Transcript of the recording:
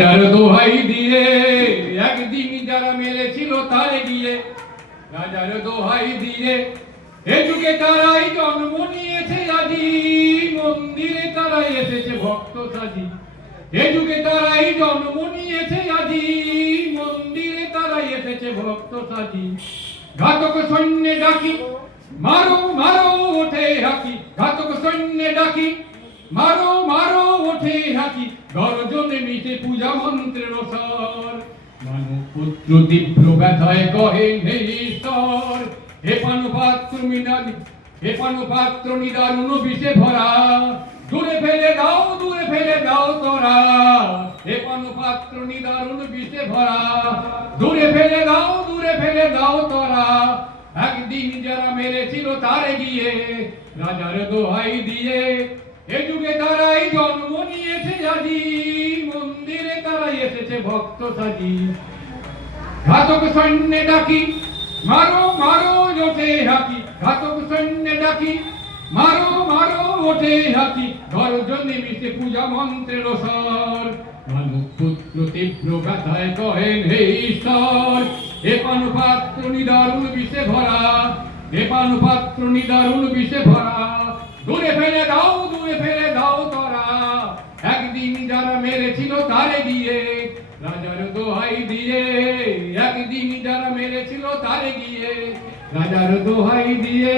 রাজার দোহাই দিয়ে একদিন যারা মেরেছিল তারে গিয়ে, রাজার দোহাই দিয়ে এ যুগে তারাই জন্ম নিয়েছে আজি, মন্দিরে তারাই এসেছে ভক্ত সাজি। এ যুগে তারাই জন্ম নিয়েছে আজি, মন্দিরে তারাই এসেছে ভক্ত সাজি। ঘাতক সৈন্যে ডাকি মারো মারো ওঠে হাকি, ঘাতক সৈন্যে ডাকি মারো মারো ওঠে হাকি, গর্জনে মিটে পূজা মন্ত্রের স্বর। মানব পুত্র তীব্র ব্যথায় কহেন হে ঈশ্বর, হে পানপাত্র মিনালি, হে পানপাত্র নিদারুণ বিষে ভরা, দূরে ফেলে দাও দূরে ফেলে দাও তোরা। হে পানপাত্র নিদারুণ বিষে ভরা, দূরে ফেলে দাও দূরে ফেলে দাও তোরা। একদিন যারা মেরেছিল তারে গিয়ে, রাজার দোহাই দিয়ে এ যুগে তারাই জন্ম নিয়েছে আজি, মন্দিরে তারাই এসেছে ভক্ত সাজি। ঘাতক সৈন্যে ডাকি মারো মারো ওঠে হাকি, ঘাতক সৈন্যে ডাকি মারো মারো ওঠে হাকি, গর্জনে মিশে পূজা মন্ত্রের স্বর। মানব পুত্র তীব্র ব্যথায় কহেন হে ঈশ্বর, হে পানপাত্র নিদারুণ বিষে ভরা, হে পানপাত্র নিদারুণ বিষে ভরা, দূরে ফেলে দাও দূরে ফেলে দাও তোরা। একদিন যারা মেরেছিল তারে গিয়ে, রাজার দোহাই দিয়ে একদিন যারা মেরেছিল তারে গিয়ে, রাজার দোহাই দিয়ে।